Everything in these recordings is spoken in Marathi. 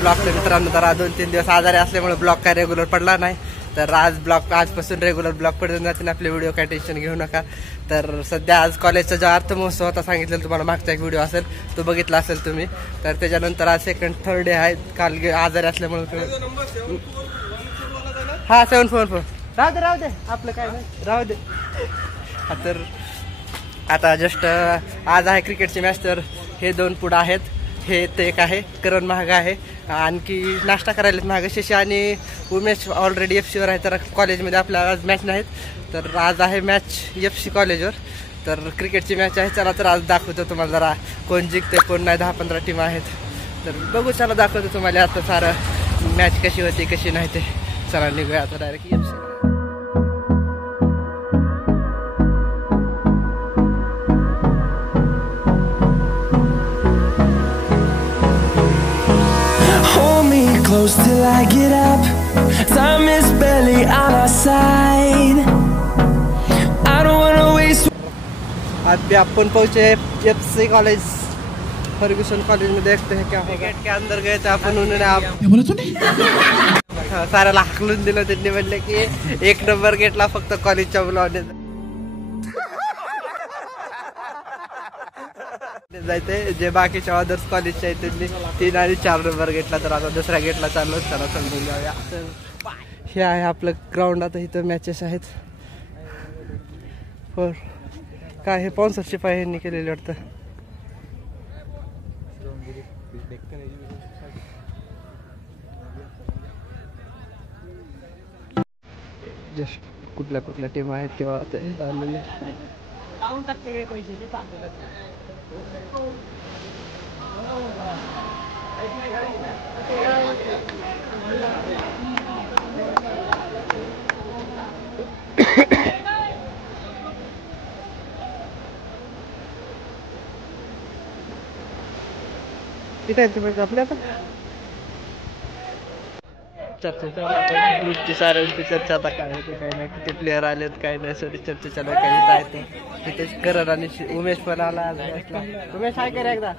ब्लॉग. मित्रांनो तर 2-3 दिवस आजारी असल्यामुळे ब्लॉग काय रेग्युलर पडला नाही. तर आज ब्लॉग आजपासून रेग्युलर ब्लॉग पडून जातील आपले व्हिडिओ. काय टेन्शन घेऊ नका. तर सध्या आज कॉलेजचा जो अर्थ महोत्सव होता सांगितलेलं तुम्हाला, मागचा एक व्हिडिओ असेल तो बघितला असेल तुम्ही. तर त्याच्यानंतर आज 2nd 3rd डे आहे. काल आजारी असल्यामुळे हा 744 राहू दे आपलं काय नाही राहू दे. तर आता जस्ट आज आहे क्रिकेटची मॅच. तर हे 2 पुढं आहेत. हे ते एक आहे करण महाग आहे. आणखी नाश्ता करायला महाग शशी आणि उमेश ऑलरेडी FC वर आहे. तर कॉलेजमध्ये आपल्याला आज मॅच नाहीत. तर आज आहे मॅच FC कॉलेजवर. तर क्रिकेटची मॅच आहे. चला तर आज दाखवतो तुम्हाला जरा कोण जिंकते कोण नाही. 10-15 टीम आहेत. तर बघू चला दाखवतो तुम्हाला आता सारं मॅच कशी होती कशी नाही ते. चला निघूया आता direct FC. Close till I get up. Time is barely on our side. I don't wanna waste. अभी अपन पहुंचे FC कॉलेज फर्ग्यूसन कॉलेज में. देखते हैं क्या होगा. गेट के अंदर गए थे अपन. उन्होंने आप साऱ्याला हाकलून दिलं. त्यांनी म्हणले की 1 नंबर गेटला फक्त कॉलेजच्या मुलाने जायचंय. जे बाकीच्या अदर्स कॉलेजचे आहेत त्यांनी 3 आणि 4 नंबर गेटला. तर आता दुसऱ्या गेटला चाललो. त्याला समजून जाऊया. तर हे आहे आपलं ग्राउंड. आता इथं मॅचेस आहेत. हो काय हे स्पॉन्सरशिप आहे यांनी केलेली वाटतं. जस्ट कुठल्या टीम आहेत किंवा ते आलेले. किती आहे तुम्ही आपल्या आता चर्चा साऱ्यांची चर्चा. आता काय होते काय नाही. किती प्लेअर आलेत काय नाही सॉरी चर्चा चालू काही जायचं. तिथे करण आणि उमेश पण आला. उमेश हाय कर एकदा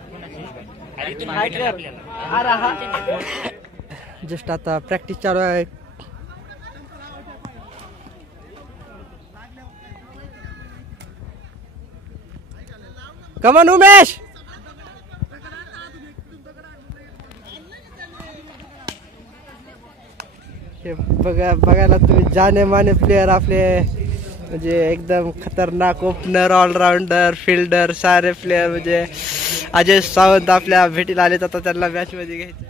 हाय कर. अरे हा जस्ट आता प्रॅक्टिस चालू आहे. कमन उमेश. हे बघायला तुम्ही जाने माने प्लेयर आपले म्हणजे एकदम खतरनाक ओपनर ऑलराऊंडर फिल्डर सारे प्लेयर म्हणजे अजय सावंत आपल्या भेटीला आले. तर त्यांना मॅच मध्ये घ्यायचे.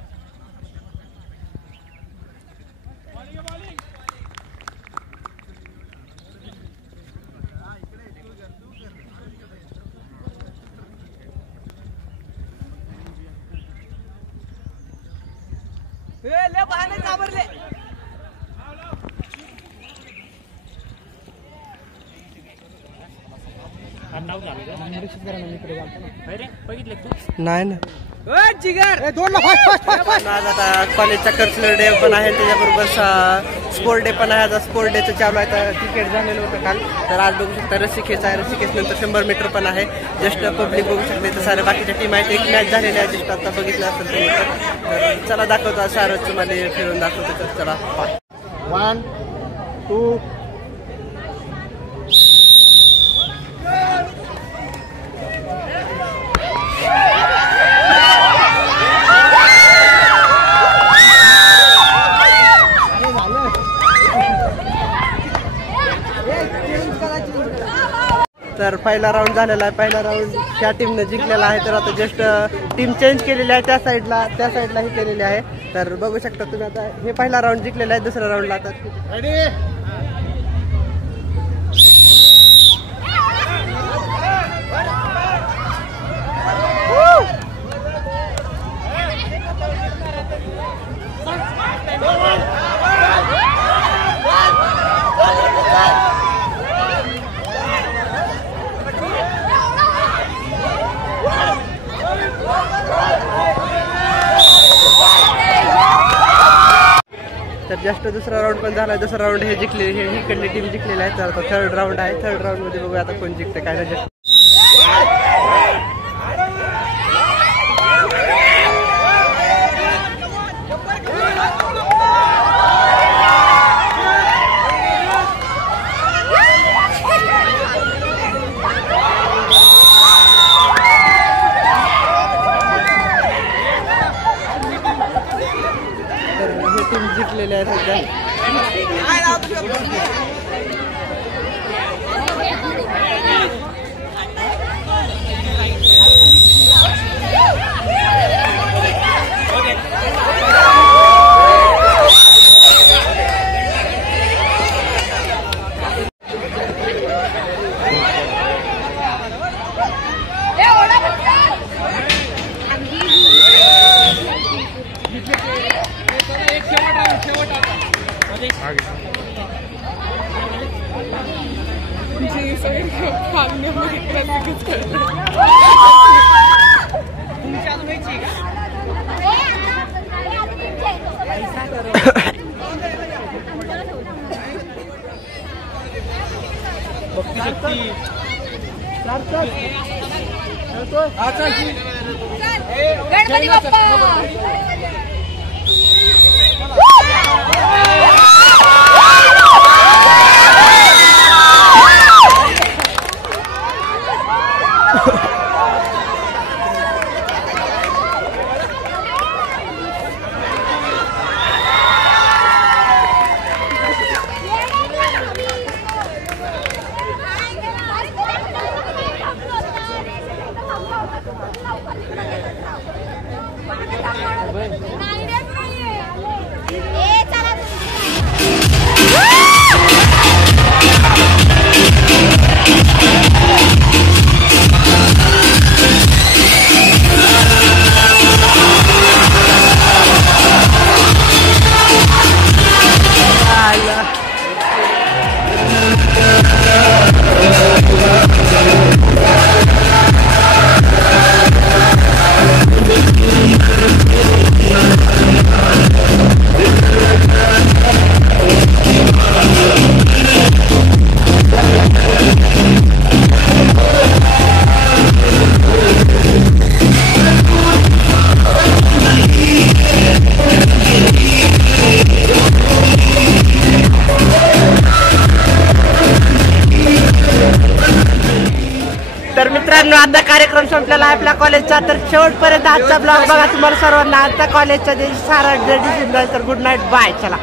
नाही ना आता कॉलेजचा कल्चरल डे पण आहे. त्याच्याबरोबर स्पोर्ट डे पण आहे. आता स्पोर्ट डेचं चालू आहे. तर क्रिकेट झालेलं होतं काल. तर आज बघू शकता रस्सीखेच आहे. रस्सीखेच नंतर 100 मीटर पण आहे. जस्ट पब्लिक बघू शकते. तर साऱ्या बाकीच्या टीम आहेत. एक मॅच झालेली आहे जस्ट आता बघितलं असेल तुम्ही. तर चला दाखवतो सारं तुम्हाला फिरून दाखवतो. तर चला 1 2 तर पहिला राऊंड झालेला आहे. पहिला राऊंड ह्या टीमने जिंकलेला आहे. तर आता जस्ट टीम चेंज केलेली आहे. त्या साईडला ही केलेली आहे. तर बघू शकता तुम्ही आता हे पहिला राऊंड जिंकलेला आहे. दुसऱ्या राऊंडला आता तर जस्ट दुसरा राऊंड पण झाला. दुसरा राऊंड हे जिंकले हे इकडली टीम जिंकलेली आहे. तर आता 3rd राऊंड आहे. 3rd राऊंड मध्ये बघूया आता कोण जिंकते काय नाही. बसलेले आहे सध्या. गणपती बाप्पा. तर मित्रांनो आता कार्यक्रम संपलेला आहे आपल्या कॉलेजचा. तर शेवटपर्यंत आजचा ब्लॉग बघा. तुम्हाला सर्वांना आता कॉलेजच्या दिवशी सारा दिसून जाईल. तर गुड नाईट, बाय. चला.